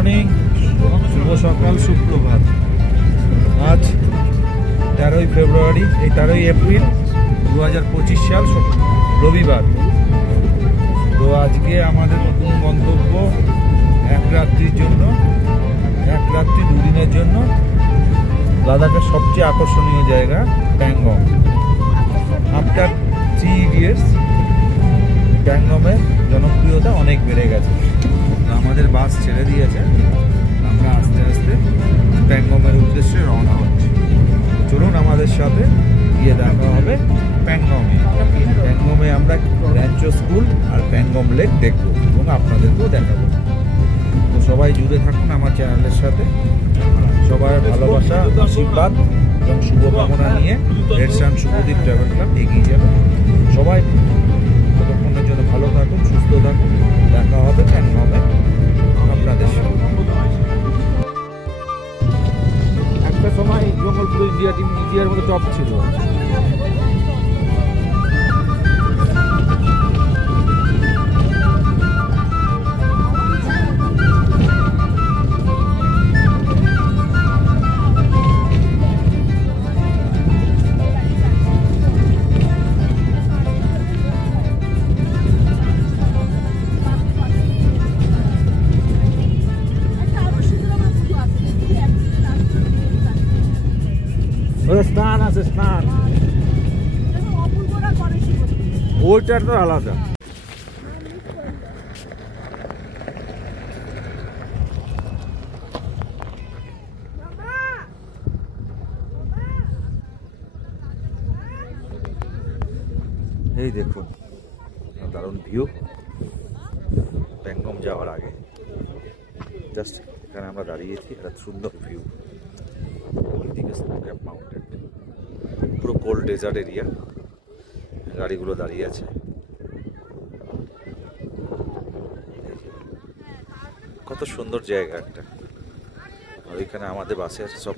Morning, শুভ সকাল, সুপ্রভাত। আজ 13ই ফেব্রুয়ারি, এই 13ই এপ্রিল 2025 সাল, রবিবার। তো আজকে আমাদের নতুন গন্তব্য এক রাত্রির জন্য, এক রাত্রি দুদিনের জন্য লাদাখের সবচেয়ে আকর্ষণীয় জায়গা প্যাংগং। আফটার 3 ইডিয়টস প্যাংগংয়ের জনপ্রিয়তা অনেক বেড়ে গেছে। আমাদের বাস ছেড়ে দিয়েছে, আমরা আস্তে আস্তে প্যাংগংয়ের উদ্দেশ্যে রওনা হচ্ছি। চলুন আমাদের সাথে গিয়ে দেখা হবে প্যাংগংয়ে। প্যাংগংয়ে আমরা র্যাঞ্চো স্কুল আর প্যাংগং লেক দেখব এবং আপনাদেরকেও দেখাবো। তো সবাই জুড়ে থাকুন আমার চ্যানেলের সাথে। সবার ভালোবাসা, আশীর্বাদ এবং শুভকামনা নিয়ে রেড সান শুভদ্বীপ ট্রাভেল ক্লাব এগিয়ে যাবে। সবাই ততক্ষণের জন্য ভালো থাকুন, সুস্থ থাকুন। দেখা হবে প্যাংগংয়ে আপনাদের সাথে। একটা সময় জঙ্গলপুর ইন্ডিয়ার মতো টপ ছিল। স্নান আছে, স্নান ওইটার তো আলাদা। এই দেখুন দারুণ ভিউ প্যাংগং যাওয়ার আগে। জাস্ট এখানে আমরা দাঁড়িয়েছি, একটা সুন্দর ভিউ। ওইদিকে স্নোক্যাপ মাউন্টেন, পুরো কোল্ড ডেজার্ট এরিয়া। গাড়িগুলো দাঁড়িয়ে আছে। কত সুন্দর জায়গা একটা। আর ওইখানে আমাদের বাসে আছে, সব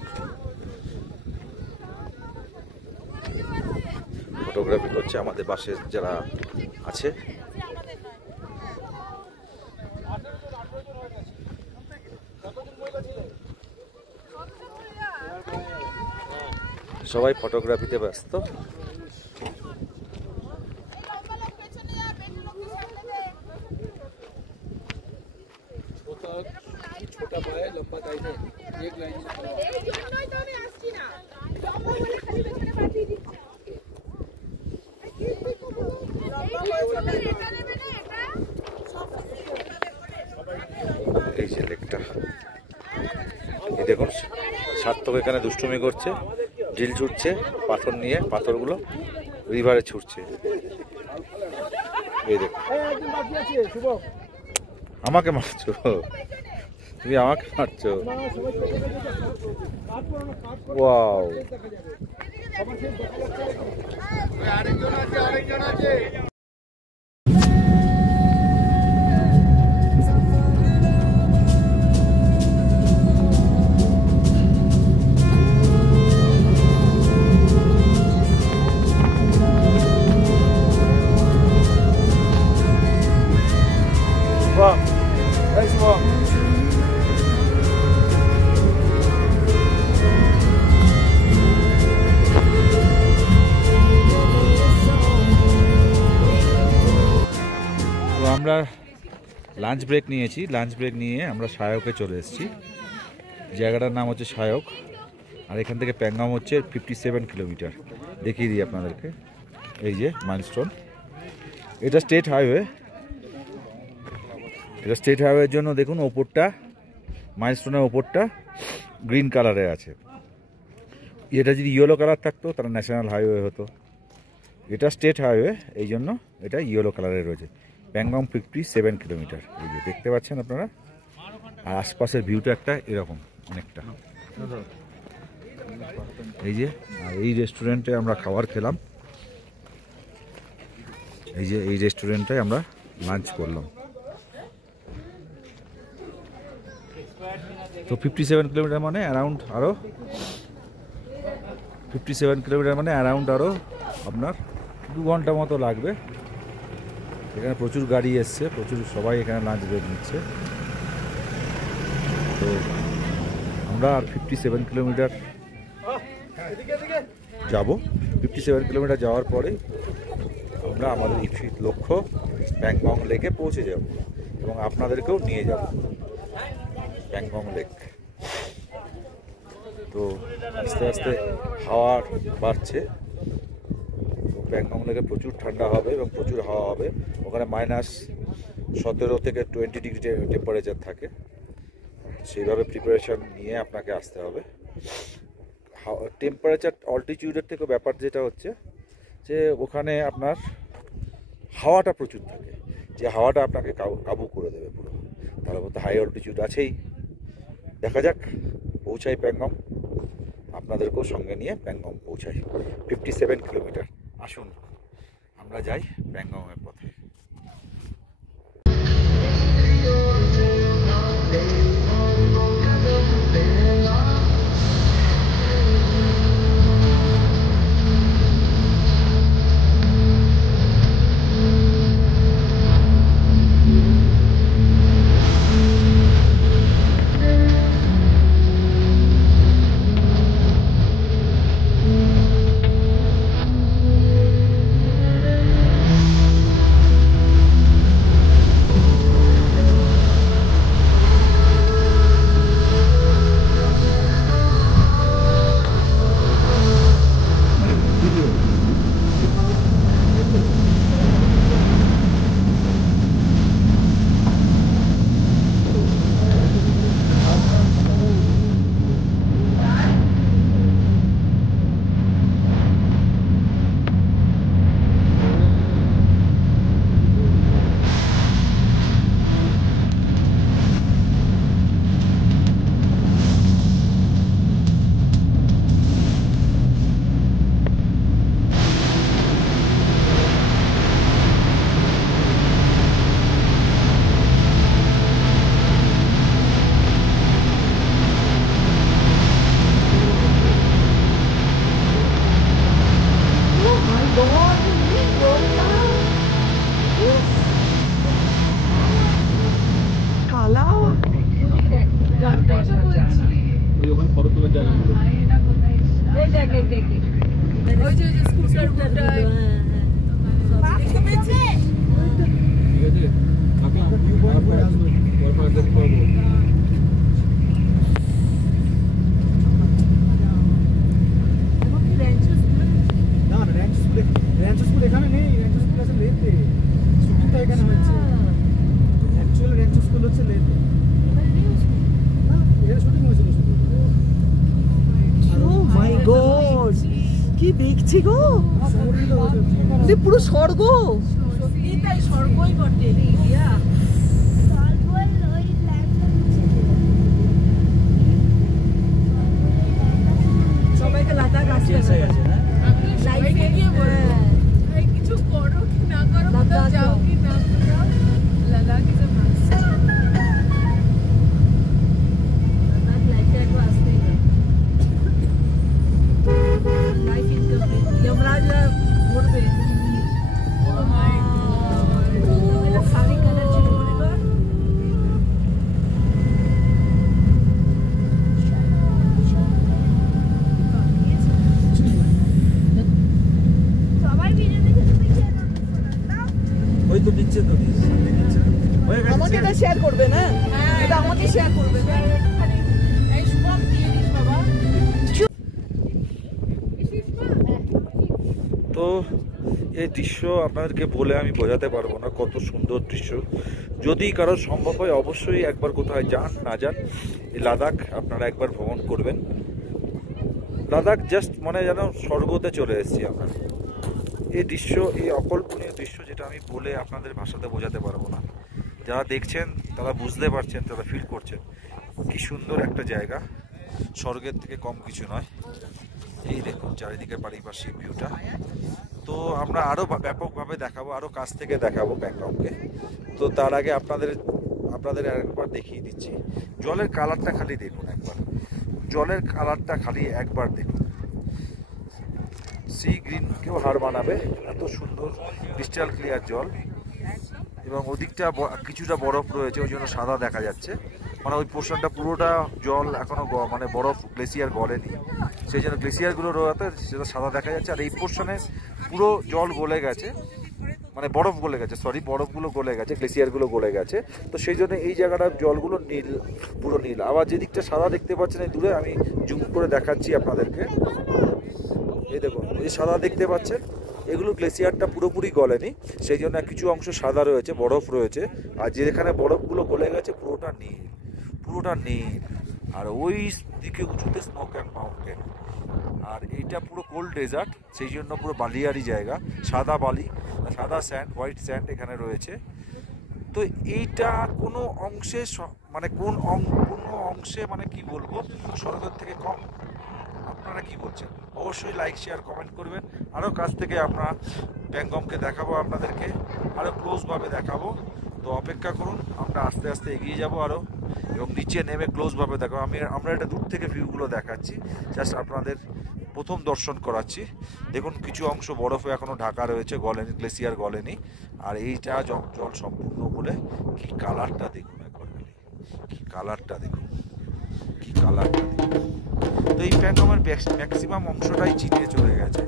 ফটোগ্রাফি করছে আমাদের বাসে যারা আছে। সবাই ফটোগ্রাফিতে ব্যস্ত। এই যে লেকটা, এই দেখুন সার্থক এখানে দুষ্টুমি করছে, ঢিল ছুটছে পাথর নিয়ে, পাথরগুলো রিভারে ছুটছে। এই দেখো, আমাকে মারছো তুমি, আমাকে মারছো। ওয়াও, আরেকজন আছে। আমরা লাঞ্চ ব্রেক নিয়েছি, লাঞ্চ ব্রেক নিয়ে আমরা সায়কে চলে এসেছি। জায়গাটার নাম হচ্ছে সায়ক। আর এখান থেকে প্যাংগং হচ্ছে 57 কিলোমিটার। দেখিয়ে দিই আপনাদেরকে। এই যে মাইলস্টোন, এটা স্টেট হাইওয়ে। এটা স্টেট হাইওয়ের জন্য দেখুন ওপরটা, মাইলস্টোনের ওপরটা গ্রিন কালারে আছে। এটা যদি ইয়েলো কালার থাকতো তাহলে ন্যাশনাল হাইওয়ে হতো। এটা স্টেট হাইওয়ে, এই জন্য এটা ইয়েলো কালারে রয়েছে। প্যাংগং 57 কিলোমিটার। এই যে দেখতে পাচ্ছেন আপনারা। আর আশপাশের ভিউটা একটা এরকম অনেকটা। এই যে, আর এই রেস্টুরেন্টে আমরা খাবার খেলাম। এই যে এই রেস্টুরেন্টে আমরা লাঞ্চ করলাম। তো 57 কিলোমিটার মানে অ্যারাউন্ড আরও 57 কিলোমিটার মানে অ্যারাউন্ড আরও আপনার 2 ঘন্টা মতো লাগবে। এখানে প্রচুর গাড়ি এসছে, প্রচুর সবাই এখানে লাঞ্চ ব্রেক নিচ্ছে। তো আমরা আর 57 কিলোমিটার যাব। 57 কিলোমিটার যাওয়ার পরে আমরা আমাদের ইচ্ছিত লক্ষ্য প্যাংগং লেকে পৌঁছে যাব এবং আপনাদেরকেও নিয়ে যাব প্যাংগং লেক। তো আস্তে আস্তে হাওয়া বাড়ছে, তো প্যাংগং লেকে প্রচুর ঠান্ডা হবে এবং প্রচুর হাওয়া হবে। ওখানে -17 থেকে 20 ডিগ্রি টেম্পারেচার থাকে, সেইভাবে প্রিপারেশন নিয়ে আপনাকে আসতে হবে। টেম্পারেচার অল্টিটিউডের থেকে ব্যাপার যেটা হচ্ছে যে ওখানে আপনার হাওয়াটা প্রচুর থাকে, যে হাওয়াটা আপনাকে কাবু করে দেবে পুরো। তার মধ্যে হাই অল্টিটিউড আছেই। দেখা যাক, পৌঁছাই প্যাংগং, আপনাদেরকেও সঙ্গে নিয়ে প্যাংগং পৌঁছাই। 57 কিলোমিটার। আসুন আমরা যাই প্যাংগংয়ের পথে। কি দেখছি গো, পুরো স্বর্গ। তাই স্বর্গই বটে সবাইকে লাদাখ আসছে কিছু করো কি না করো, যাও কি না যাও, লাদাখ ইজ আ মাস্ট। আমাকে এটা শেয়ার করবে না, এটা আমাকে শেয়ার করবে না। তো এই দৃশ্য আপনাদেরকে বলে আমি বোঝাতে পারবো না কত সুন্দর দৃশ্য। যদি কারো সম্ভব হয় অবশ্যই একবার কোথায় যান না যান, এই লাদাখ আপনারা একবার ভ্রমণ করবেন। লাদাখ জাস্ট মনে যেন স্বর্গতে চলে এসেছি আমরা। এই দৃশ্য, এই অকল্পনীয় দৃশ্য যেটা আমি বলে আপনাদের ভাষাতে বোঝাতে পারবো না। যারা দেখছেন তারা বুঝতে পারছেন, তারা ফিল করছেন কি সুন্দর একটা জায়গা, স্বর্গের থেকে কম কিছু নয়। এই দেখুন চারিদিকে পারিপার্শ্বিক ভিউটা। তো আমরা আরও ব্যাপকভাবে দেখাবো, আরও কাছ থেকে দেখাবো প্যাংগংকে। তো তার আগে আপনাদের একবার দেখিয়ে দিচ্ছি। জলের কালারটা খালি দেখুন একবার, জলের কালারটা খালি একবার দেখুন। সি গ্রিন কেউ হার মানাবে, এত সুন্দর ক্রিস্টাল ক্লিয়ার জল। এবং ওদিকটা কিছুটা বরফ রয়েছে, ওই জন্য সাদা দেখা যাচ্ছে। মানে ওই পোর্শনটা পুরোটা জল এখনো মানে বরফ গ্লেসিয়ার গলেনি, সেই জন্য গ্লেসিয়ারগুলো রয়েছে সেটা সাদা দেখা যাচ্ছে। আর এই পোর্শনে পুরো জল গলে গেছে, মানে বরফ গলে গেছে, সরি বরফগুলো গলে গেছে, গ্লেসিয়ারগুলো গলে গেছে। তো সেই জন্য এই জায়গাটার জলগুলো নীল, পুরো নীল। আবার যে দিকটা সাদা দেখতে পাচ্ছেন এই দূরে, আমি জুম করে দেখাচ্ছি আপনাদেরকে, এই দেখুন এই সাদা দেখতে পাচ্ছেন, এগুলো গ্লেসিয়ারটা পুরোপুরি গলেনি, সেই জন্য কিছু অংশ সাদা রয়েছে, বরফ রয়েছে। আর যেখানে বরফগুলো গলে গেছে পুরোটা নীল, পুরোটা নীল। আর ওই দিকে উঁচুতে স্নোক অ্যান্ড মাউন্টেন। আর এইটা পুরো কোল্ড ডেজার্ট, সেই জন্য পুরো বালিয়ারি জায়গা, সাদা বালি, সাদা স্যান্ড, হোয়াইট স্যান্ড এখানে রয়েছে। তো এইটা কোনো অংশে মানে কোনো অংশে মানে কি বলবো স্বর্গের থেকে কম। আপনারা কি বলছেন অবশ্যই লাইক শেয়ার কমেন্ট করবেন। আরও কাছ থেকে আমরা প্যাংগমকে দেখাবো, আপনাদেরকে আরও ক্লোজভাবে দেখাবো। তো অপেক্ষা করুন, আমরা আস্তে আস্তে এগিয়ে যাব আরও, এবং নিচে নেমে ক্লোজভাবে দেখাবো। আমরা এটা দূর থেকে ভিউগুলো দেখাচ্ছি, জাস্ট আপনাদের প্রথম দর্শন করাচ্ছি। দেখুন কিছু অংশ বরফে এখনও ঢাকা রয়েছে, গলেনি, গ্লেসিয়ার গলেনি। আর এইটা জল সম্পূর্ণ বলে কি কালারটা দেখুন একবার, কি কালারটা দেখুন, কি কালারটা দেখুন। তো এই প্যাংগমের ম্যাক্সিমাম অংশটাই চীনে চলে গেছে,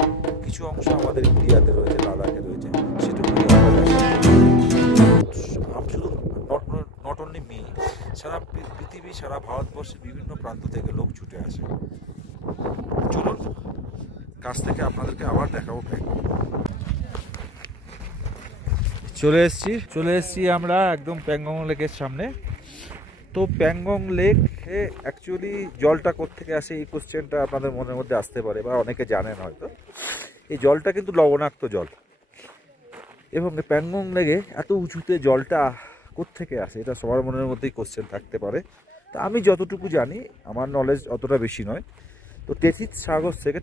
কিছু অংশ আমাদের ইন্ডিয়াতে রয়েছে, লাদাখে রয়েছে, সেটুকু শুধু নট অনলি মি, সারা পৃথিবী, সারা ভারতবর্ষের বিভিন্ন প্রান্ত থেকে লোক ছুটে আসে। চলুন কাছ থেকে আপনাদেরকে আবার দেখাবো প্যাংগম। চলে এসেছি আমরা একদম প্যাংগং লেকের সামনে। তো প্যাংগং লেকে অ্যাকচুয়ালি জলটা কোত্থেকে আসে, এই কোশ্চেনটা আপনাদের মনের মধ্যে আসতে পারে, বা অনেকে জানেন হয়তো। এই জলটা কিন্তু লবণাক্ত জল, এবং প্যাংগং লেকে এত উঁচুতে জলটা কোত্থেকে আসে, এটা সবার মনের মধ্যেই কোশ্চেন থাকতে পারে। তা আমি যতটুকু জানি, আমার নলেজ অতটা বেশি নয়। তো তেথিস সাগর থেকে,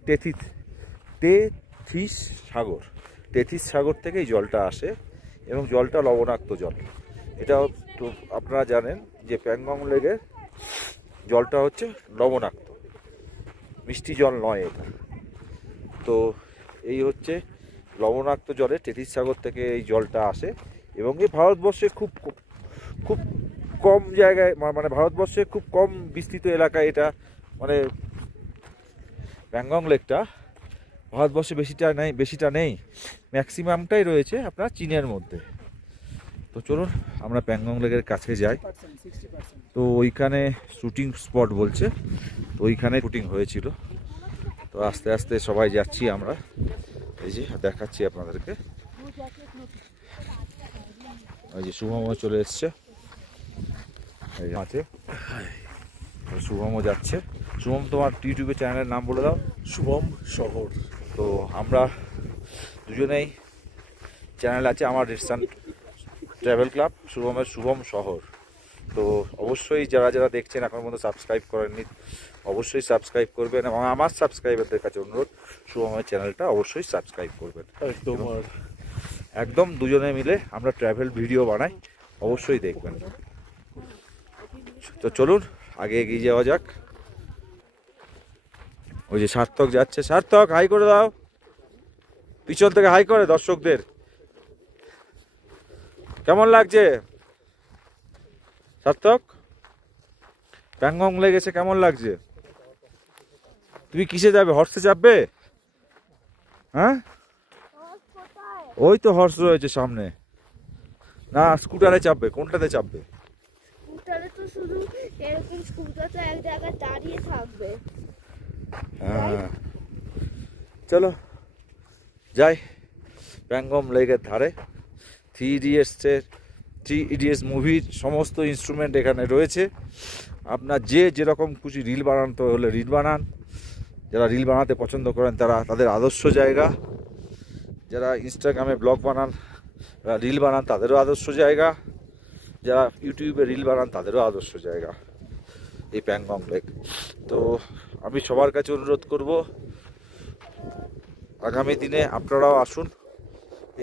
তেথিস সাগর থেকে এই জলটা আসে, এবং জলটা লবণাক্ত জল। এটা তো আপনারা জানেন যে প্যাংগং লেকের জলটা হচ্ছে লবণাক্ত, মিষ্টি জল নয় এটা। তো এই হচ্ছে লবণাক্ত জলে তেথিস সাগর থেকে এই জলটা আসে, এবং এই ভারতবর্ষে খুব কম জায়গায়, মানে ভারতবর্ষে খুব কম বিস্তৃত এলাকায় এটা, মানে প্যাংগং লেকটা ভারতবর্ষে বেশিটা নেই, ম্যাক্সিমামটাই রয়েছে আপনার চীনের মধ্যে। তো চলুন আমরা প্যাংগং লেকের কাছে যাই। তো ওইখানে শুটিং স্পট বলছে, তো ওইখানে শুটিং হয়েছিল। তো আস্তে আস্তে সবাই যাচ্ছি আমরা, এই যে দেখাচ্ছি আপনাদেরকে। এই যে শুভমও চলে এসছে, এই আছে শুভমও যাচ্ছে। শুভম, তোমার ইউটিউবে চ্যানেলের নাম বলে দাও। শুভম শহর। তো আমরা দুজনেই চ্যানেল আছে, আমার রিসান ট্রাভেল ক্লাব, শুভমের শুভম শহর। তো অবশ্যই যারা দেখছেন এখন পর্যন্ত সাবস্ক্রাইব করেননি, অবশ্যই সাবস্ক্রাইব করবেন, এবং আমার সাবস্ক্রাইবারদের কাছে অনুরোধ শুভমের চ্যানেলটা অবশ্যই সাবস্ক্রাইব করবেন। একদম দুজনে মিলে আমরা ট্রাভেল ভিডিও বানাই, অবশ্যই দেখবেন। তো চলুন আগে এগিয়ে যাওয়া যাক। ওই যে সার্থক যাচ্ছে, সার্থক হাই করে দাও, পিছন থেকে হাই করে দর্শকদের। কেমন লাগছে সার্থক? প্যাংগং লেগেছে, কেমন লাগছে? তুমি কিসে যাবে, হর্সে চাপবে? হ্যাঁ, ওই তো হর্স রয়েছে সামনে। না স্কুটারে চাপবে, কোনটাতে চাপবে? স্কুটারে তো শুধু এরকম স্কুটারটা এক জায়গায় দাঁড়িয়ে থাকবে। হ্যাঁ চলো যাই প্যাংগং লেকের ধারে। 3 ইডিয়টস মুভির সমস্ত ইনস্ট্রুমেন্ট এখানে রয়েছে। আপনার যেরকম খুশি রিল বানাতে হলে রিল বানান, যারা রিল বানাতে পছন্দ করেন তাদের আদর্শ জায়গা, যারা ইনস্টাগ্রামে ব্লগ বানান, রিল বানান তাদেরও আদর্শ জায়গা, যারা ইউটিউবে রিল বানান তাদেরও আদর্শ জায়গা এই প্যাংগং লেক। তো আমি সবার কাছে অনুরোধ করব, আগামী দিনে আপনারাও আসুন,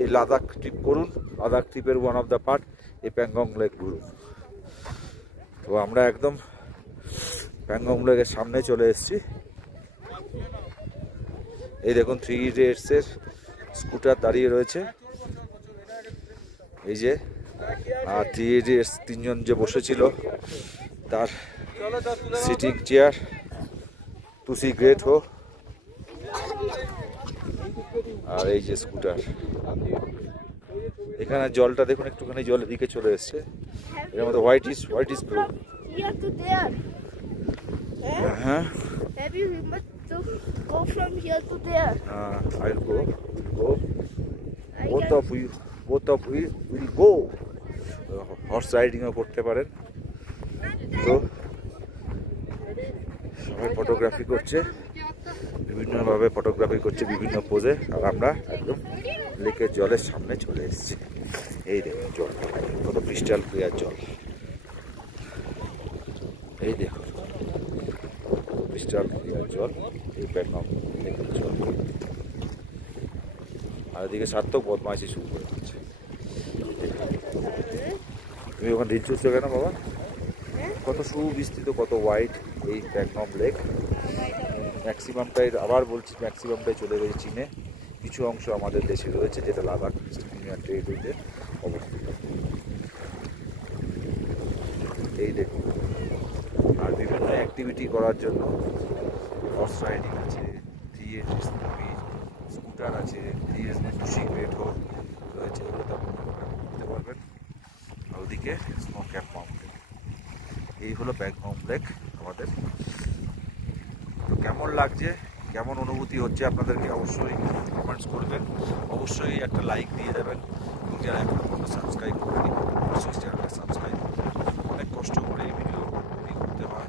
এই লাদাখ ট্রিপ করুন। লাদাখ ট্রিপের ওয়ান অফ দ্য পার্ট এই প্যাংগং লেক ঘুরুন। তো আমরা একদম প্যাংগং লেকের সামনে চলে এসেছি। এই দেখুন 3 ইডিয়টসের স্কুটার দাঁড়িয়ে রয়েছে, এই যে। আর 3 ইডিয়টস তিনজন যে বসেছিল তার sitting chair to see great হো, আর এই যে স্কুটার। এখানে জলটা দেখুন একটুখানি জলের দিকে চলে এসছে, এর মধ্যে white is blue. Here to there. হ্যাঁ, Have you remembered to go from here to there? I'll go. I both can- of you will go. Horse রাইডিংও করতে পারেন। তো সবাই ফটোগ্রাফি করছে, বিভিন্নভাবে ফটোগ্রাফি করছে বিভিন্ন পোজে, আর আমরা একদম লেকের জলের সামনে চলে এসেছি। এই দেখুন জল, কত ক্রিস্টাল ক্লিয়ার জল, এই দেখুন ক্রিস্টাল ক্লিয়ার জল, এই প্যাটনম লেকের জল। আর এদিকে সার্থক বদমাইশি শুরু করে দিচ্ছে। তুমি ওখানে রিল চলছো কেন বাবা? কত সুবিস্তৃত, কত ওয়াইড এই প্যাটনম লেক। ম্যাক্সিমামটাই, আবার বলছি, ম্যাক্সিমামটাই চলে গেছে চীনে, কিছু অংশ আমাদের দেশে রয়েছে, যেটা লাদাখ ইন্ডিয়ান টেরিটরিতে অবস্থিত। এই দেখুন, আর বিভিন্ন অ্যাক্টিভিটি করার জন্য হর্স রাইডিং আছে, 3 স্কুটার আছে, 3 টুসি গ্রেট হোক রয়েছে, ওগুলোতে আপনারা করতে পারবেন। আর ওদিকে স্নো ক্যাপ মাউন্টেন। এই হলো প্যাটনম লেক আমাদের। তো কেমন লাগছে, কেমন অনুভূতি হচ্ছে আপনাদেরকে অবশ্যই কমেন্টস করবেন, অবশ্যই একটা লাইক দিয়ে দেবেন, এবং যারা এখনো সাবস্ক্রাইব করেনি অবশ্যই চ্যানেলটা সাবস্ক্রাইব করবেন। অনেক কষ্ট করে এই ভিডিও করতে হয়,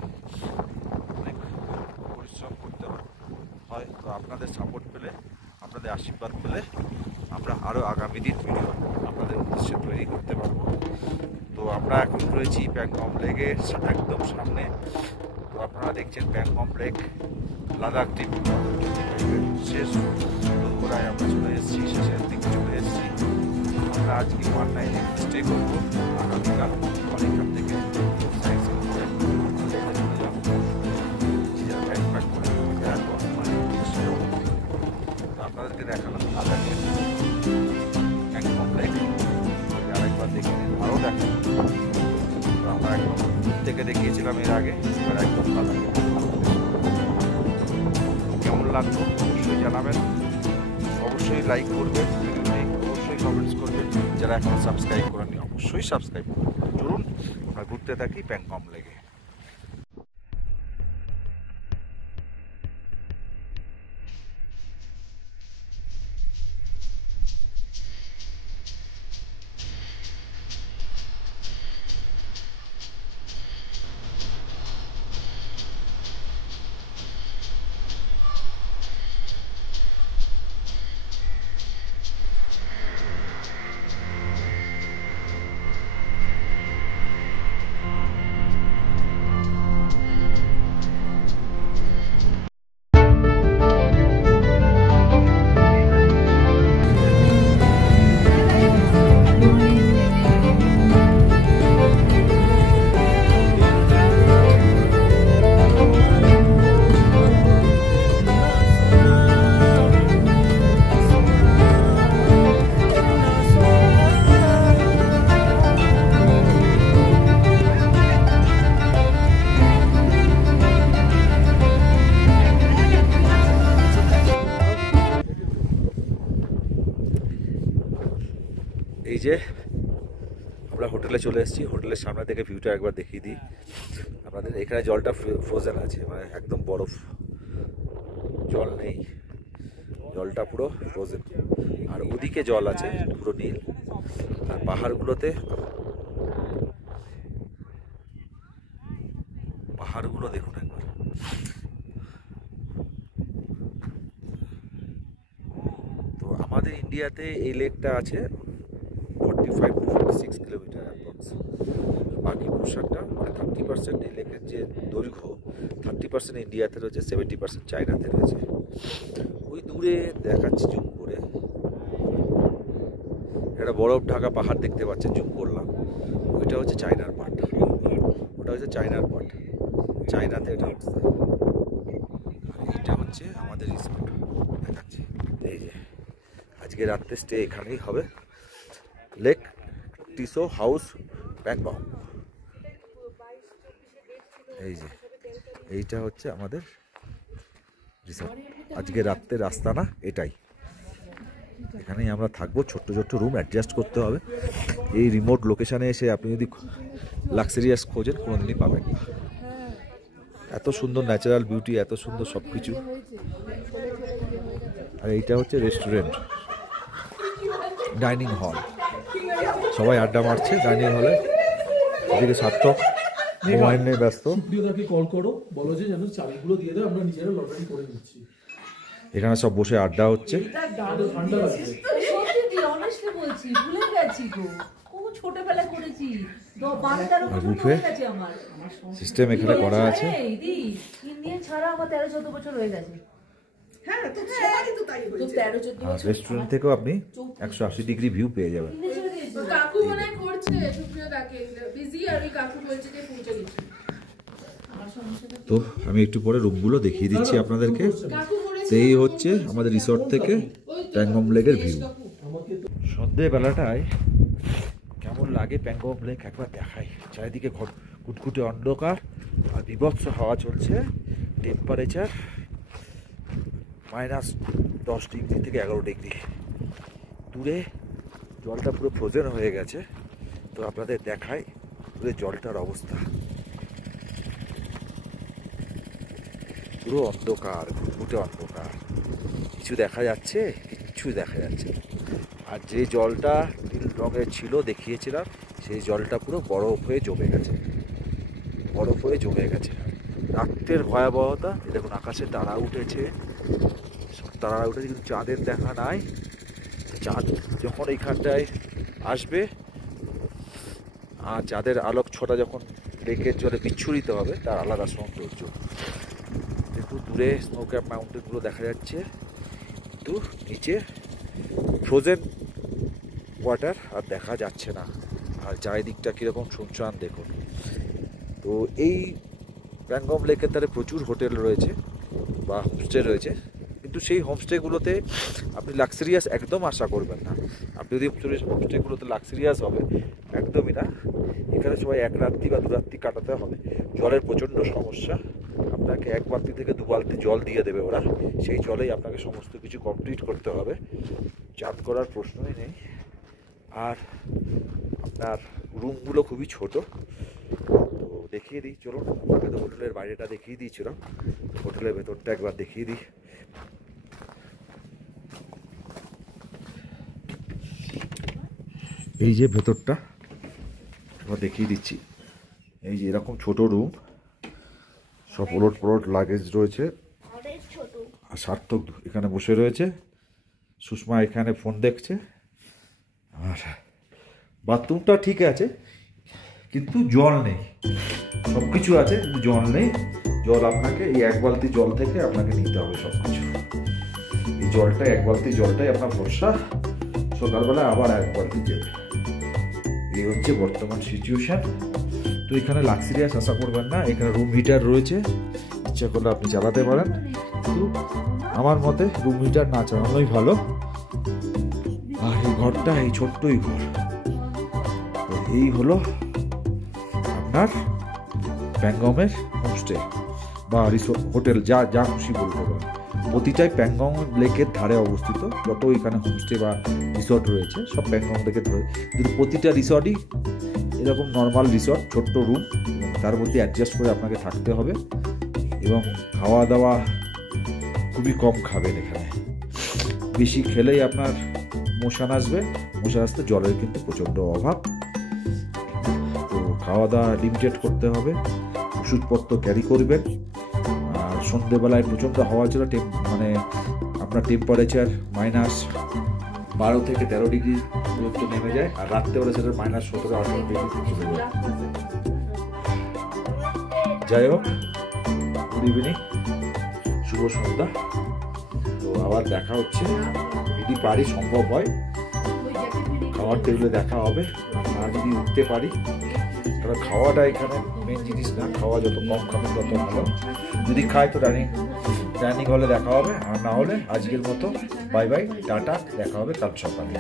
অনেক পরিশ্রম করতে হয়। তো আপনাদের সাপোর্ট পেলে, আপনাদের আশীর্বাদ পেলে আমরা আরও আগামী দিন ভিডিও আপনাদের উদ্দেশ্যে তৈরি করতে পারবো। তো আমরা এখন রয়েছি প্যাটনম লেকের একদম সামনে। তো আপনারা দেখছেন প্যাটনম লেক, লাদাখ ট্রিপ শেষ দোলগোড়ায় আমরা চলে এসেছি, শেষের দিকে চলে এসেছি। আমরা আজকে 1 নাইট স্টে করবো, আগামীকাল আবার এখান থেকে সাইড সিন করে চলে যাবো। ব্যাগ প্যাক করে আপনাদেরকে দেখালাম লাদাখের প্যাটনম লেক, আরেকবার দেখে নিন, আরও দেখালাম। তো আমরা একদম থেকে দেখিয়েছিলাম এর আগে, এবার একদম লাদাখে কেমন লাগলো অবশ্যই জানাবেন, অবশ্যই লাইক করবেন, অবশ্যই কমেন্টস করবেন। যারা এখনো সাবস্ক্রাইব করেননি অবশ্যই সাবস্ক্রাইব করবেন। চলুন আমরা ঘুরতে থাকি প্যাটনম লেকে। এই যে আমরা হোটেলে চলে এসেছি, হোটেলের সামনে থেকে ভিউটা একবার দেখিয়ে দিই আপনাদের। এখানে জলটা ফ্রোজেন আছে, মানে একদম বরফ, জল নেই, জলটা পুরো ফ্রোজেন। আর ওদিকে জল আছে পুরো নীল, আর পাহাড়গুলোতে, পাহাড়গুলো দেখুন একবার। তো আমাদের ইন্ডিয়াতে এই লেকটা আছে 45 to 46 কিলোমিটার অ্যাপ্রক্স। বাকি পোর্শনটা মানে 30% এই লেকের যে দৈর্ঘ্য, 30% ইন্ডিয়াতে রয়েছে, 70% চায়নাতে রয়েছে। ওই দূরে দেখাচ্ছি জুম করে, একটা বরফ ঢাকা পাহাড় দেখতে পাচ্ছেন, জুম করলাম, ওইটা হচ্ছে চায়নার পার্ট, ওটা হচ্ছে চায়নার পার্ট, চায়নাতে এটা হচ্ছে। আর এইটা হচ্ছে আমাদের রিসর্ট দেখাচ্ছি। এই যে আজকে রাত্রে স্টে এখানেই হবে, লেক টিসো হাউস প্যাটনম। এই যে এইটা হচ্ছে আমাদের রিসর্ট। আজকে রাত্রের রাস্তা না এটাই, এখানেই আমরা থাকবো। ছোট্ট ছোট্ট রুম অ্যাডজাস্ট করতে হবে। এই রিমোট লোকেশানে এসে আপনি যদি লাক্সারিয়াস খোঁজেন কোনোদিনই পাবেন না। এত সুন্দর ন্যাচারাল বিউটি, এত সুন্দর সব কিছু। আর এইটা হচ্ছে রেস্টুরেন্ট, ডাইনিং হল, সবাই আড্ডা মারছে ডাইনিং হলে। এদিকে সার্থক মোবাইল নিয়ে ব্যস্ত। সুপ্রিয়দাকে কল করো, বলো যে যেন চাবিগুলো দিয়ে দাও, আমরা নিজেরা লটারি করে নিচ্ছি। এখানে সব বসে আড্ডা হচ্ছে। ঠান্ডা লাগছে। সত্যি অনেস্টলি বলছি, ভুলে গেছি গো, খুব ছোটবেলা করেছি। বুফে সিস্টেম এখানে করা আছে। ইন্ডিয়ান ছাড়া আমার 13-14 বছর হয়ে গেছে। হ্যাঁ, তো সবারই তো তাই হয়েছে। 13-14 আর রেস্টুরেন্ট থেকেও আপনি 180 ডিগ্রি ভিউ পেয়ে যাবেন। কাকু মনে হয় করছে সুপ্রিয়দাকে বিজি, আর ওই কাকু বলছে যে পৌঁছে গেছে। তো আমি একটু পরে রুমগুলো দেখিয়ে দিচ্ছি আপনাদেরকে। কাকু করেছে। এই হচ্ছে আমাদের রিসর্ট থেকে প্যাঙ্গম লেকের ভিউ। সন্ধ্যেবেলাটায় কেমন লাগে প্যাঙ্গম লেক একবার দেখাই। চারিদিকে কুটকুটে অন্ধকার আর বিভৎস হাওয়া চলছে। টেম্পারেচার -10 ডিগ্রি থেকে 11 ডিগ্রি। দূরে জলটা পুরো ফ্রোজেন হয়ে গেছে। তো আপনাদের দেখাই দূরে জলটার অবস্থা। পুরো অন্ধকার, কুটকুটে অন্ধকার, কিছু দেখা যাচ্ছে, কিচ্ছু দেখা যাচ্ছে না। আর যে জলটা নীল রঙের ছিল দেখিয়েছিলাম, সেই জলটা পুরো বরফ হয়ে জমে গেছে, বরফ হয়ে জমে গেছে। রাত্রের ভয়াবহতা। দেখুন আকাশে তারা উঠেছে, কিন্তু চাঁদের দেখা নাই। চাঁদ যখন এইখানটায় আসবে আর চাঁদের আলোক ছোটা যখন লেকের জলে বিচ্ছুরিত হবে, তার আলাদা সৌন্দর্য। দেখুন দূরে স্নো ক্যাপ মাউন্টেনগুলো দেখা যাচ্ছে, কিন্তু নিচে ফ্রোজেন ওয়াটার আর দেখা যাচ্ছে না। আর চারিদিকটা কীরকম শুনশান দেখুন। তো এই প্যাঙ্গম লেকের ধারে প্রচুর হোটেল রয়েছে বা হোমস্টে রয়েছে, কিন্তু সেই হোমস্টেগুলোতে আপনি লাক্সারিয়াস একদম আশা করবেন না। আপনি যদি হোমস্টেগুলোতে লাক্সারিয়াস হবে, একদমই না। এখানে সবাই 1 রাত্রি বা 2 রাত্রি কাটাতে হবে। জলের প্রচণ্ড সমস্যা। আপনাকে 1 বালতি থেকে 2 বালতি জল দিয়ে দেবে ওরা, সেই জলেই আপনাকে সমস্ত কিছু কমপ্লিট করতে হবে। চান করার প্রশ্নই নেই। আর আপনার রুমগুলো খুবই ছোট। তো দেখিয়ে দিই, চলুন। আগে তো হোটেলের বাইরেটা দেখিয়ে দিয়েছিলাম, হোটেলের ভেতরটা একবার দেখিয়ে দিই। এই যে ভেতরটা এবার দেখিয়ে দিচ্ছি। এই যে এরকম ছোট রুম, সব ওলট লাগেজ রয়েছে। আর সার্থক এখানে বসে রয়েছে, সুষমা এখানে ফোন দেখছে। আর বাথরুমটা ঠিক আছে, কিন্তু জল নেই। সব কিছু আছে কিন্তু জল নেই। জল আপনাকে এই 1 বালতি জল থেকে আপনাকে নিতে হবে সব কিছু। এই জলটা 1 বালতি জলটাই আপনার ভরসা। সকালবেলা আবার 1 বালতি দেবে। এই হচ্ছে বর্তমান সিচুয়েশন। তো এখানে লাক্সারিয়াস আশা করবেন না। এখানে রুম হিটার রয়েছে, ইচ্ছা করলে আপনি চালাতে পারেন, কিন্তু আমার মতে রুম হিটার না চালানোই ভালো। আর এই ঘরটা, এই ছোট্টই ঘর। তো এই হলো আপনার প্যাঙ্গমের হোমস্টে বা রিসোর্ট, হোটেল, যা খুশি বলতে পারেন। প্রতিটাই প্যাঙ্গং লেকের ধারে অবস্থিত। যত এখানে হোমস্টে বা রিসর্ট রয়েছে সব প্যাঙ্গং লেকের ধারে। কিন্তু প্রতিটা রিসর্টই এরকম নর্মাল রিসর্ট, ছোট্ট রুম, তার মধ্যে অ্যাডজাস্ট করে আপনাকে থাকতে হবে। এবং খাওয়া দাওয়া খুবই কম খাবেন এখানে। বেশি খেলেই আপনার মোশন আসবে। মোশন আসতে জলের কিন্তু প্রচণ্ড অভাব। তো খাওয়া দাওয়া লিমিটেড করতে হবে। ওষুধপত্র ক্যারি করবেন। আর সন্ধ্যেবেলায় প্রচণ্ড হাওয়া ছিল, মানে আপনার টেম্পারেচার -12 থেকে 13 ডিগ্রি পর্যন্ত নেমে যায়। আর রাত্রেবেলা সেটা -17-18 ডিগ্রি চলে যায়। যাই হোক, গুড ইভিনিং, শুভ সন্ধ্যা। তো আবার দেখা হচ্ছে, যদি পারি, সম্ভব হয় খাওয়ার টেবিলে দেখা হবে। আর যদি উঠতে পারি, কারণ খাওয়াটা এখানে মেন জিনিস না। খাওয়া যত কম খাবেন তত ভালো। যদি খাই তো ডাইনিং প্ল্যানিং হলে দেখা হবে, আর না হলে আজকের মতো বাই বাই, টাটা, দেখা হবে কাল সকালে।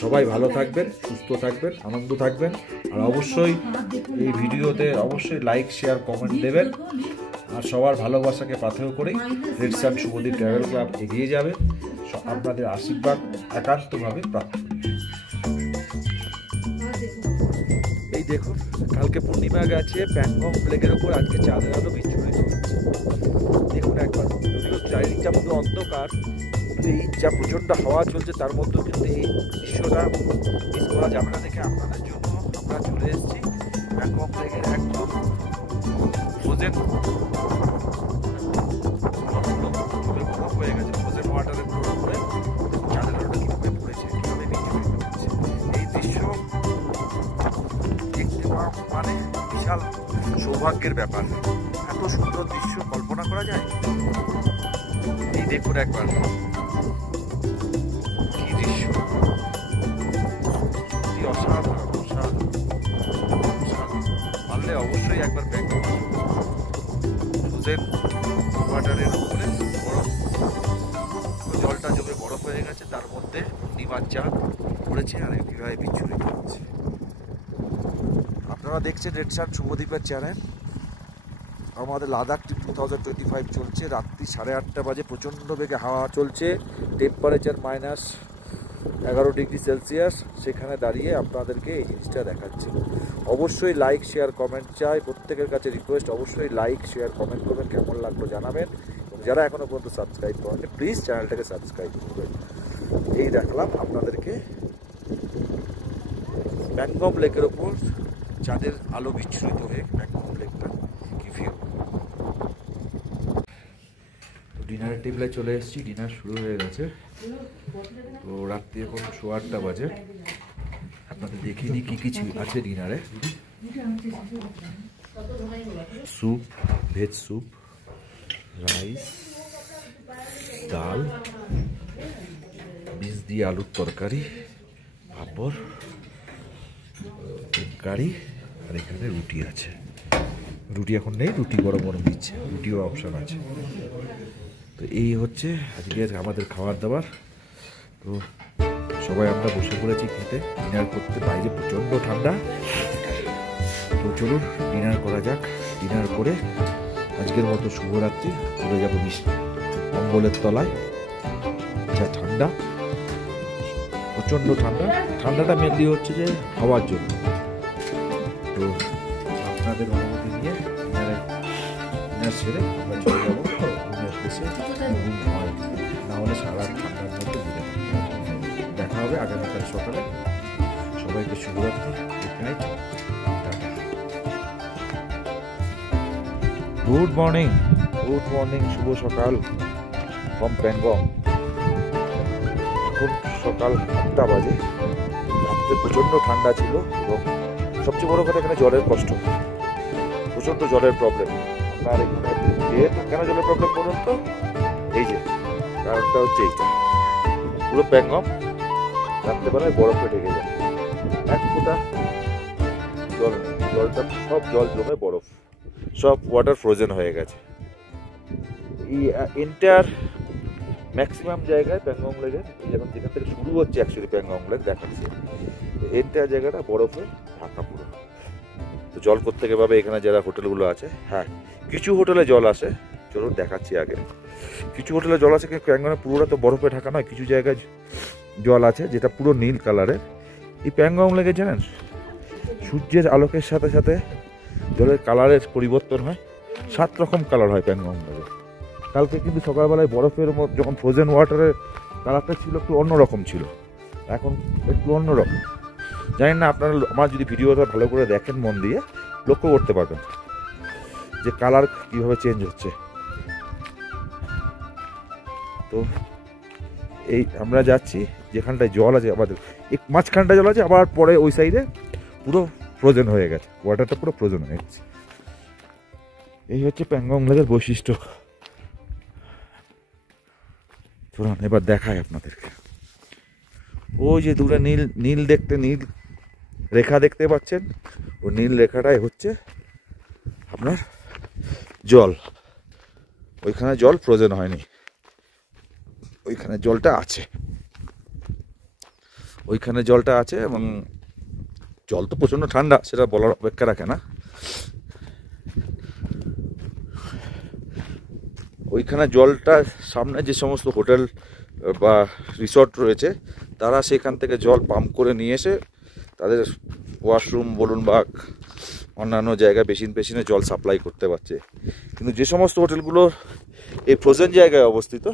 সবাই ভালো থাকবেন, সুস্থ থাকবেন, আনন্দ থাকবেন, আর অবশ্যই এই ভিডিওতে অবশ্যই লাইক, শেয়ার, কমেন্ট দেবেন। আর সবার ভালোবাসাকে পাথেয় করেই রেড সান শুভদীপ ট্রাভেল ক্লাব এগিয়ে যাবে। আপনাদের আশীর্বাদ একান্তভাবে প্রার্থনা। এই দেখুন, কালকে পূর্ণিমা গেছে, প্যাংগং লেকের ওপর আজকে চাঁদের আলো বিচ্ছুরিত হচ্ছে। দেখুন একবার, যদিও চারিদিকটা পুরো অন্ধকার, এই যা প্রচণ্ড হাওয়া চলছে তার মধ্যেও কিন্তু এই দৃশ্যটা মিস করা যাবে না দেখে আপনাদের জন্য আমরা চলে এসেছি প্যাংগং লেকের একদম ফ্রোজেন বরফ হয়ে গেছে, ফ্রোজেন ওয়াটারের উপরে চাঁদের আলোটা কীভাবে পড়েছে, কীভাবে বিচ্ছুরিত হচ্ছে। এই দৃশ্য দেখতে পাওয়া মানে বিশাল সৌভাগ্যের ব্যাপার। এত সুন্দর দৃশ্য কল্পনা করা যায়? এই দেখুন একবার কি দৃশ্য, কি অসাধারণ, অসাধারণ, অসাধারণ। পারলে অবশ্যই একবার প্যাংগং ফ্রোজেন ওয়াটারের উপরে বরফ, জলটা জমে বরফ হয়ে গেছে, তার মধ্যে পূর্ণিমার চাঁদ পড়েছে আর কীভাবে বিচ্ছুরিত হচ্ছে। আপনারা দেখছেন রেড সান শুভদীপের চ্যানেল। আমাদের লাদাখ ট্রিপ 2025 চলছে, রাত্রি 8:30 বাজে, প্রচণ্ড বেগে হাওয়া চলছে, টেম্পারেচার -11 ডিগ্রি সেলসিয়াস। সেখানে দাঁড়িয়ে আপনাদেরকে এই জিনিসটা দেখাচ্ছি। অবশ্যই লাইক, শেয়ার, কমেন্ট চাই, প্রত্যেকের কাছে রিকোয়েস্ট, অবশ্যই লাইক, শেয়ার, কমেন্ট করবেন, কেমন লাগলো জানাবেন, এবং যারা এখনও পর্যন্ত সাবস্ক্রাইব করেন প্লিজ চ্যানেলটাকে সাবস্ক্রাইব করবেন। এই দেখলাম আপনাদেরকে প্যাংগং লেকের ওপর চাঁদের আলো বিচ্ছুরিত হয়ে প্যাংগং লেকটা কি ভিউ। তো ডিনারের টেবিলে চলে এসেছি, ডিনার শুরু হয়ে গেছে। তো রাত্রি এখন 8:15 বাজে। আপনাদের দেখিয়ে দিই কী কী আছে ডিনারে। স্যুপ, ভেজ স্যুপ, রাইস, ডাল, বীজ দিয়ে আলুর তরকারি, পাঁপড়, কারি, আর এখানে রুটি আছে। রুটি এখন নেই, রুটি গরম গরম দিচ্ছে, রুটিও অপশান আছে। তো এই হচ্ছে আজকের আমাদের খাবার দাবার। তো সবাই আমরা বসে পড়েছি খেতে, ডিনার করতে। বাইরে প্রচণ্ড ঠান্ডা। তো চলুন ডিনার করা যাক। ডিনার করে আজকের মতো শুভরাত্রি, চলে যাবো মঙ্গলের তলায়। যা ঠান্ডা, প্রচণ্ড ঠান্ডা। ঠান্ডাটা মেনলি হচ্ছে যে হাওয়ার জন্য। তো আপনাদের অনুমতি নিয়ে ডিনার সেরে আমরা চলে যাবো রুমের দেশে। ঘুম হয় না হলে সারা ঠান্ডার মধ্যে ঘুরে দেখা হবে আগামীকাল সকালে। সবাইকে শুভরাত্রি, good night, tata. Good morning, good morning, শুভ সকাল ফ্রম প্যাংগং। এখন সকাল 8টা বাজে। রাত্রে প্রচণ্ড ঠান্ডা ছিল, এবং সবচেয়ে বড় কথা এখানে জলের কষ্ট, প্রচণ্ড জলের প্রবলেম। আপনার এখানে যেহেতু কেন জলের প্রবলেম বলুন তো, এই যে কারণটা হচ্ছে এইটা, পুরো প্যাংগং রাত্রেবেলায় বরফে ঢেকে যায়, এক ফোঁটা জল নেই, জলটা সব জল জমে বরফ, সব ওয়াটার ফ্রোজেন হয়ে গেছে। এই এন্টার ম্যাক্সিমাম জায়গায় প্যাংগং লেকের, যেখান থেকে শুরু হচ্ছে অ্যাকচুয়ালি প্যাংগং লেক দেখাচ্ছে, এন্টার জায়গাটা বরফে ঢাকা পুরো। তো জল প্রত্যেকে পাবে এখানে যারা হোটেলগুলো আছে। হ্যাঁ, কিছু হোটেলে জল আসে, চলুন দেখাচ্ছি আগে। কিছু হোটেলে জল আছে, কিন্তু প্যাংগংয়ে পুরোটা তো বরফে ঢাকা নয়। কিছু জায়গায় জল আছে যেটা পুরো নীল কালারের। এই প্যাংগং লেকে জানেন, সূর্যের আলোকের সাথে সাথে জলের কালারের পরিবর্তন হয়, 7 রকম কালার হয় প্যাংগং লেকে। কালকে কিন্তু সকালবেলায় বরফের মধ্যে যখন ফ্রোজেন ওয়াটারের কালারটা ছিল একটু অন্যরকম ছিল, এখন একটু অন্যরকম। জানি না আপনারা আমার যদি ভিডিওটা ভালো করে দেখেন, মন দিয়ে লক্ষ্য করতে পারবেন যে কালার কীভাবে চেঞ্জ হচ্ছে। তো এই আমরা যাচ্ছি যেখানটায় জল আছে, আমাদের এক মাঝখানটা জল আছে, আবার পরে ওই সাইডে পুরো ফ্রোজেন হয়ে গেছে, ওয়াটারটা পুরো ফ্রোজেন হয়ে গেছে। এই হচ্ছে প্যাংগং লেকের বৈশিষ্ট্য। চলুন এবার দেখায় আপনাদেরকে। ওই যে দূরে নীল নীল দেখতে, নীল রেখা দেখতে পাচ্ছেন, ও নীল রেখাটাই হচ্ছে আপনার জল। ওইখানে জল ফ্রোজেন হয়নি, ওইখানে জলটা আছে, ওইখানে জলটা আছে এবং জল তো প্রচণ্ড ঠান্ডা, সেটা বলার অপেক্ষা রাখে না। ওইখানে জলটা সামনে যে সমস্ত হোটেল বা রিসর্ট রয়েছে তারা সেখান থেকে জল পাম্প করে নিয়ে এসে তাদের ওয়াশরুম বলুন বা অন্যান্য জায়গায় বেসিনে জল সাপ্লাই করতে পারছে। কিন্তু যে সমস্ত হোটেলগুলো এই ফ্রোজেন জায়গায় অবস্থিত,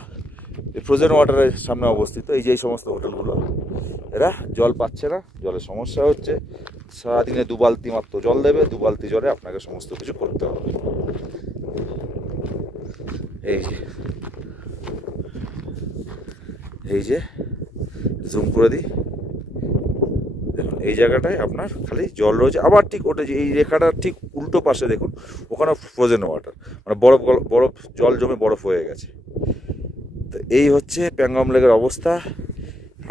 এই ফ্রোজেন ওয়াটারের সামনে অবস্থিত, এই যে এই সমস্ত হোটেলগুলো, এরা জল পাচ্ছে না, জলের সমস্যা হচ্ছে। সারাদিনে 2 বালতি মাত্র জল দেবে, 2 বালতি জলে আপনাকে সমস্ত কিছু করতে হবে। এই যে জুম করে দিই, দেখুন এই জায়গাটায় আপনার খালি জল রয়েছে। আবার ঠিক ওটা যে এই রেখাটার ঠিক উল্টো পাশে দেখুন, ওখানে ফ্রোজেন ওয়াটার, মানে বরফ জল জমে বরফ হয়ে গেছে। তো এই হচ্ছে প্যাংগং লেকের অবস্থা।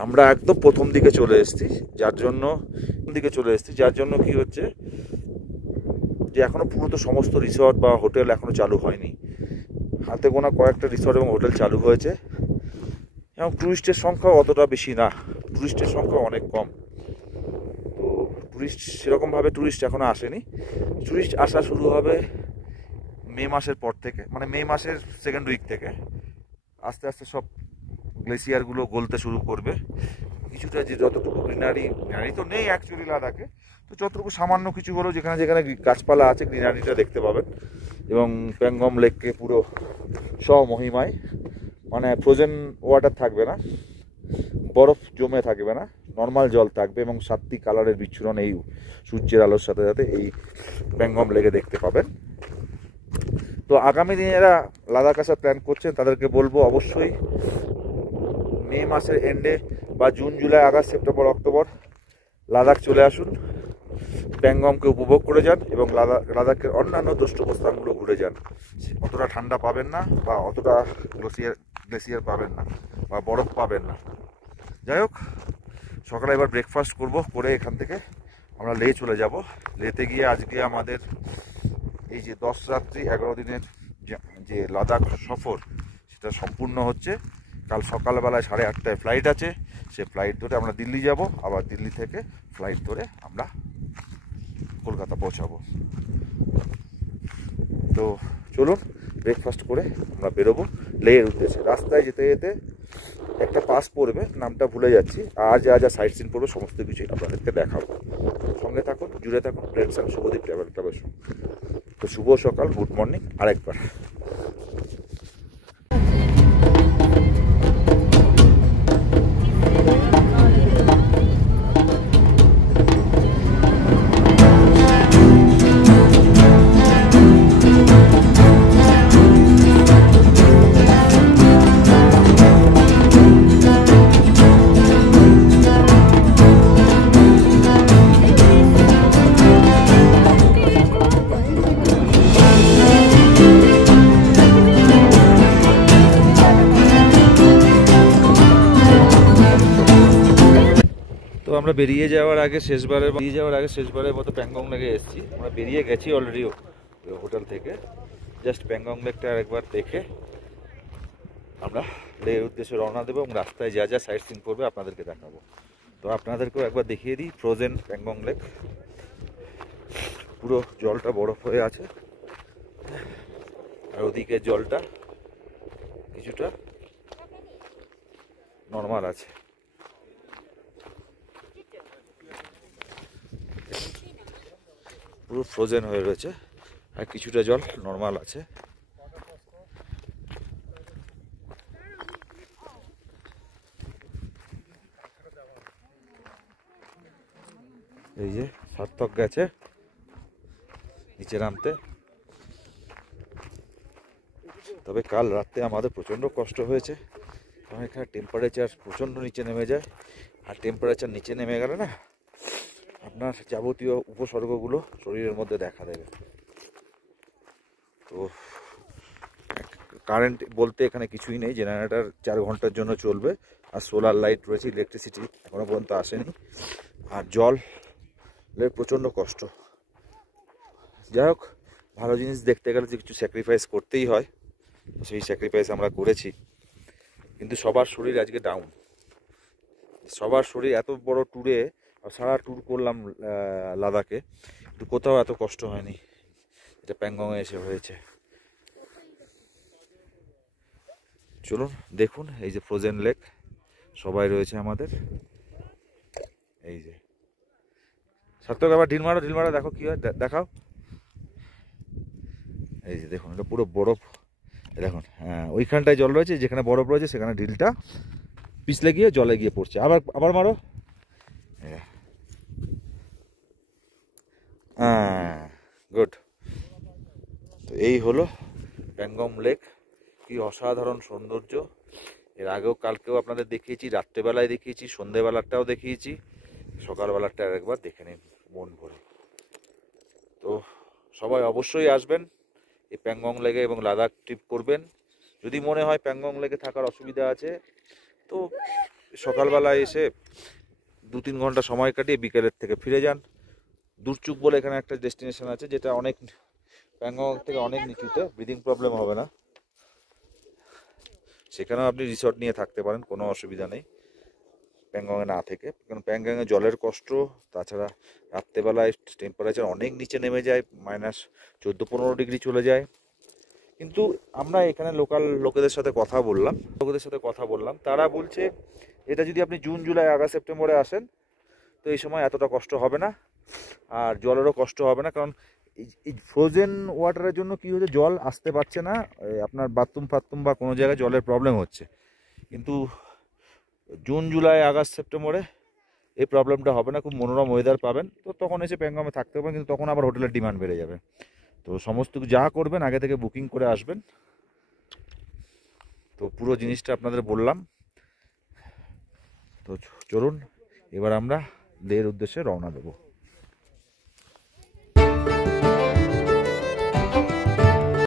আমরা একদম প্রথম দিকে চলে এসেছি, যার জন্য কি হচ্ছে যে এখনো পুরো সমস্ত রিসর্ট বা হোটেল এখনো চালু হয়নি। হাতে গোনা কয়েকটা রিসর্ট এবং হোটেল চালু হয়েছে এবং টুরিস্টের সংখ্যা অতটা বেশি না, টুরিস্টের সংখ্যা অনেক কম। তো সেরকমভাবে টুরিস্ট এখনো আসেনি। টুরিস্ট আসা শুরু হবে মে মাসের পর থেকে, মানে মে মাসের সেকেন্ড উইক থেকে আস্তে আস্তে সব গ্লেসিয়ারগুলো গলতে শুরু করবে। কিছুটা যে যতটুকু গ্রিনারি তো নেই অ্যাকচুয়ালি লাদাখে, তো যতটুকু সামান্য কিছু হলেও যেখানে যেখানে গাছপালা আছে গ্রিনারিটা দেখতে পাবেন। এবং প্যাংগং লেককে পুরো স্বমহিমায়, মানে ফ্রোজেন ওয়াটার থাকবে না, বরফ জমে থাকবে না, নর্মাল জল থাকবে এবং 7টি কালারের বিচ্ছুরণ এই সূর্যের আলোর সাথে সাথে এই প্যাংগং লেকে দেখতে পাবেন। তো আগামী দিনে যারা লাদাখ আসার প্ল্যান করছেন তাদেরকে বলবো অবশ্যই মে মাসের এন্ডে বা June July August September October Ladakh চলে আসুন, প্যাংগংকে উপভোগ করে যান এবং লাদাখের অন্যান্য দ্রষ্টব্যস্থানগুলো ঘুরে যান। অতটা ঠান্ডা পাবেন না বা অতটা গ্লেসিয়ার পাবেন না বা বরফ পাবেন না। যাই হোক, সকালে এবার ব্রেকফাস্ট করে এখান থেকে আমরা লে চলে যাব। লেতে গিয়ে আজকে আমাদের এই যে 10 রাত্রি 11 দিনের যে লাদাখ সফর সেটা সম্পূর্ণ হচ্ছে। কাল সকালবেলায় 8:30টায় ফ্লাইট আছে, সে ফ্লাইট ধরে আমরা দিল্লি যাব, আবার দিল্লি থেকে ফ্লাইট ধরে আমরা কলকাতা পৌঁছাবো। তো চলুন ব্রেকফাস্ট করে আমরা বেরোবো লেহের উদ্দেশ্যে। রাস্তায় যেতে যেতে একটা পাস পড়বে, নামটা ভুলে যাচ্ছি, আর যা সাইট সিন পড়বে সমস্ত কিছুই আপনাদেরকে দেখাবো। সঙ্গে থাকুন, জুড়ে থাকুন ফ্রেন্ডস অ্যান্ড শুভদীপ ট্রাভেল ক্লাবের সঙ্গে। তো শুভ সকাল, গুড মর্নিং আরেকবার। আমরা বেরিয়ে যাওয়ার আগে শেষবারের মতো প্যাংগং লেকে এসেছি। আমরা বেরিয়ে গেছি অলরেডি হোটেল থেকে, জাস্ট প্যাংগং লেকটা আরেকবার দেখে আমরা লেহের উদ্দেশ্যে রওনা দেবো এবং রাস্তায় যা সাইট সিন করবে আপনাদেরকে দেখাবো। তো আপনাদেরকেও একবার দেখিয়ে দিই ফ্রোজেন প্যাংগং লেক। পুরো জলটা বরফ হয়ে আছে আর ওদিকে জলটা কিছুটা নর্মাল আছে। পুরো ফ্রোজেন হয়ে রয়েছে আর কিছুটা জল নর্মাল আছে। এই যে সার্থক গেছে নিচে নামতে, তবে কাল রাতে আমাদের প্রচণ্ড কষ্ট হয়েছে, কারণ এখানে টেম্পারেচার প্রচণ্ড নিচে নেমে যায়। আর টেম্পারেচার নিচে নেমে গেলে না আপনার যাবতীয় উপসর্গগুলো শরীরের মধ্যে দেখা দেবে। তো কারেন্ট বলতে এখানে কিছুই নেই, জেনারেটর 4 ঘন্টার জন্য চলবে আর সোলার লাইট রয়েছে, ইলেকট্রিসিটি এখনো পর্যন্ত আসেনি। আর জলের প্রচণ্ড কষ্ট। যাই হোক, ভালো জিনিস দেখতে গেলে যে কিছু স্যাক্রিফাইস করতেই হয়, সেই স্যাক্রিফাইস আমরা করেছি, কিন্তু সবার শরীর আজকে ডাউন। সবার শরীর এত বড় ট্যুরে, সারা ট্যুর করলাম লাদাখে, কিন্তু কোথাও এত কষ্ট হয়নি এটা প্যাংগংয়ে এসে হয়েছে। চলুন দেখুন, এই যে ফ্রোজেন লেক সবাই রয়েছে আমাদের। এই যে সার্থক, আবার ঢিল মারো, ঢিল মারো, দেখো কি হয়, দেখাও। এই যে দেখুন, এটা পুরো বরফ। দেখুন, হ্যাঁ, ওইখানটায় জল রয়েছে, যেখানে বরফ রয়েছে সেখানে ঢিলটা পিছলে গিয়ে জলে গিয়ে পড়ছে। আবার আবার মারো। হ্যাঁ, গুড। তো এই হলো প্যাংগং লেক, কি অসাধারণ সৌন্দর্য। এর আগেও কালকেও আপনাদের দেখিয়েছি, রাত্রেবেলায় দেখিয়েছি, সন্ধেবেলাটাও দেখিয়েছি, সকালবেলাটা আরেকবার দেখে নিন মন ভরে। তো সবাই অবশ্যই আসবেন এই প্যাংগং লেকে এবং লাদাখ ট্রিপ করবেন। যদি মনে হয় প্যাংগং লেকে থাকার অসুবিধা আছে, তো সকালবেলায় এসে 2-3 ঘন্টা সময় কাটিয়ে বিকেলের থেকে ফিরে যান। দুরচুক বলে এখানে একটা ডেস্টিনেশন আছে, যেটা অনেক প্যাংগং থেকে অনেক নিচুতে, ব্রিদিং প্রবলেম হবে না। সেখানেও আপনি রিসর্ট নিয়ে থাকতে পারেন, কোনো অসুবিধা নেই প্যাংগংয়ে না থেকে। কারণ প্যাংগংয়ে জলের কষ্ট, তাছাড়া রাত্রেবেলায় টেম্পারেচার অনেক নিচে নেমে যায়, -14-15 ডিগ্রি চলে যায়। কিন্তু আমরা এখানে লোকাল লোকেদের সাথে কথা বললাম, তারা বলছে এটা যদি আপনি জুন, জুলাই, আগস্ট, সেপ্টেম্বরে আসেন তো এই সময় এতটা কষ্ট হবে না, আর জলেরও কষ্ট হবে না। কারণ এই ফ্রোজেন ওয়াটারের জন্য কি হচ্ছে, জল আসতে পারছে না, আপনার বাথরুম ফাথরুম বা কোনো জায়গায় জলের প্রবলেম হচ্ছে। কিন্তু জুন, জুলাই, আগস্ট, সেপ্টেম্বরে এই প্রবলেমটা হবে না, খুব মনোরম ওয়েদার পাবেন। তো তখন এসে প্যাংগংয়ে থাকতে পারবেন, কিন্তু তখন আবার হোটেলের ডিমান্ড বেড়ে যাবে। তো সমস্ত যা করবেন আগে থেকে বুকিং করে আসবেন। তো পুরো জিনিসটা আপনাদের বললাম। তো চলুন এবার আমরা লেহর উদ্দেশ্যে রওনা দেবো।